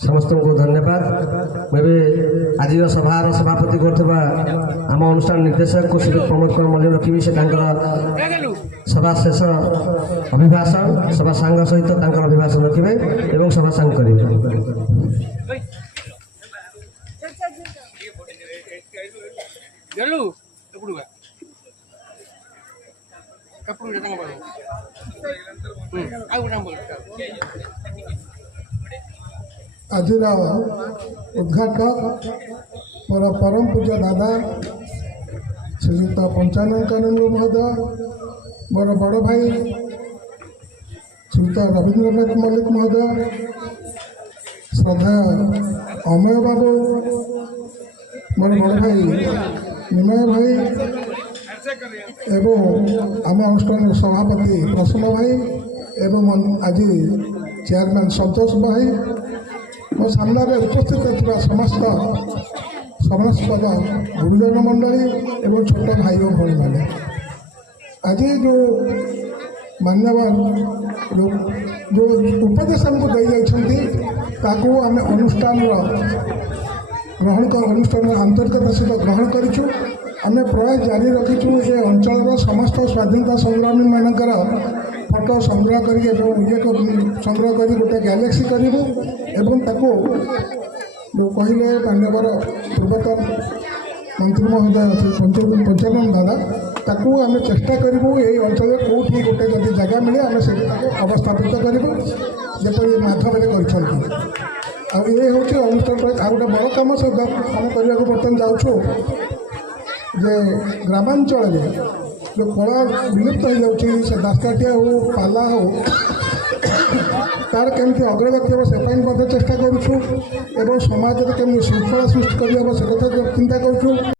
समस्त को धन्यवाद। मेरे आज सभार सभापति करथबा आम अनुष्ठान निर्देशक श्री प्रमोद कुमार मल्लिक रखी से सभा शेष अभिभाषण सभा सांग सहित अभिभाषण रखिए एवं सभा सांग करेंगे। आज उद्घाटक मोर परम पूज्य दादा श्रीयुक्त पंचानंद महोदय, मोर बड़ भाई श्रीयुक्त रवींद्रनाथ मल्लिक महोदय, श्रद्धा अमय बाबू, मोर बड़ भाई निमय भाई एवं आम अनुष्ठान सभापति प्रसन्न भाई एवं आज चेयरमैन संतोष भाई, मो सामने उपस्थित थी समस्त गुरुजन मंडली एवं छोट भाई और भाई मैंने आज जो मान्यवर जो उपदेश हमको दे जाती आम अनुष्ठान ग्रहण अनुष्ठान आंतरिकता सहित ग्रहण करूँ। आम प्रयास जारी रखीचु ये अंचल समस्त स्वाधीनता संग्रामी मानकर फटो संग्रह कर संग्रह कर गोटे गैलेक्सी करूँ एवं ताको जो कहले मान्यवर पूर्वतन मंत्री महोदय पंचानंद दादा ताकू आम चेष्टा करूँ ये अंचल कौटी गोटे जब जगह मिले आम से अवस्थापित करूँ जपरी माधव कर ये हूँ अनुष्ठान आ गए बड़ कम से कम करने बर्तमान जाऊँ जे ग्रामांचल जो कला विलुप्त हो जाऊँगी से दासकाठिया हो पाला हो तार केमती अग्रगति हम से चेष्टा करूँ एवं समाज में केमती श्रृंखला सृष्टि कर चिंता करूँ।